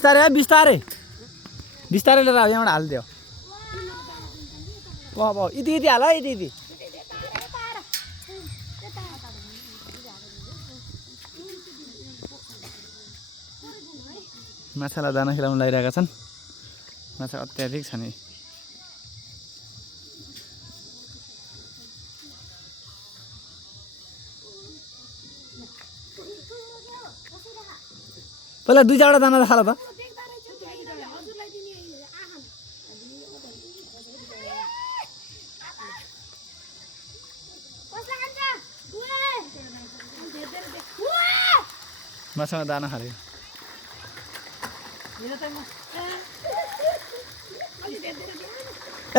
बिस्तारै बिस्तारै बिस्तारै लिएर यहाँबाट हालिदियो यति यति हाल यति यति माछालाई दाना खिलाउनु लागिरहेका छन् माछा अत्याधिक छ नि पहिला 2-4 दाना खाला त माछामा दाना खाले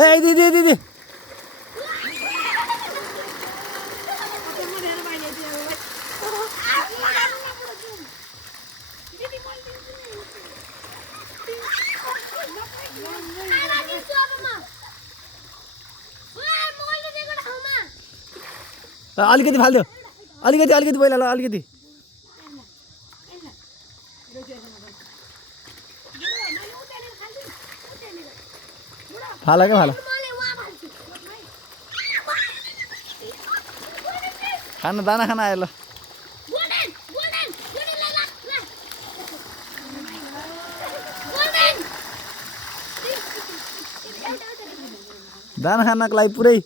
ए दिदी दिदी अलिकति फाल्दियो अलिकति अलिकति पहिला ल अलिकति फाला क्या फाला खाना दाना खाना आयो ल दाना खानको लागि पुरै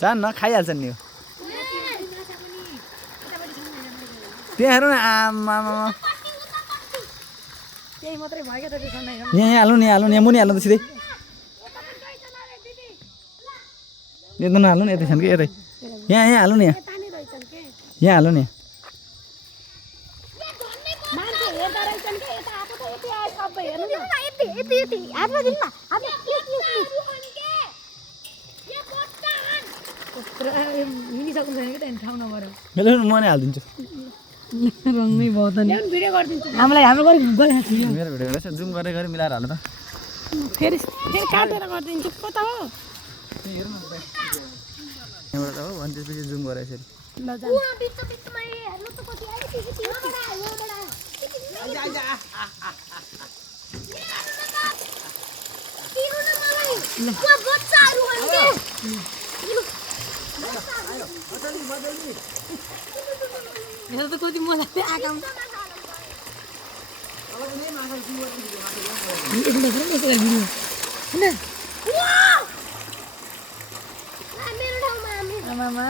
जान्न खाइहाल्छन् नि त्यहाँ हेर्नु न आमा यहाँ हाल्नु नि हाल्नु यहाँ मुनि हाल्नु त सिधै यता नहाल्नु नि यता छन् कि यतै यहाँ यहाँ हाल्नु नि यहाँ हाल्नु नि म नै हालिदिन्छु रङ्गै भयो त नि भिडियो गरिदिन्छु हामीलाई हाम्रो गरि मेरो भिडियो गरेछ जुम गरेर गरी मिलाएर हाल्नु त फेरि काटेर गरिदिन्छु कता हो हेर्नु त यहाँबाट हो अनि त्यसपछि जुम गरेर यसरी ल जा हेर्नु त कति हेर त कति मजाले आकाम मेरो ठाउँमा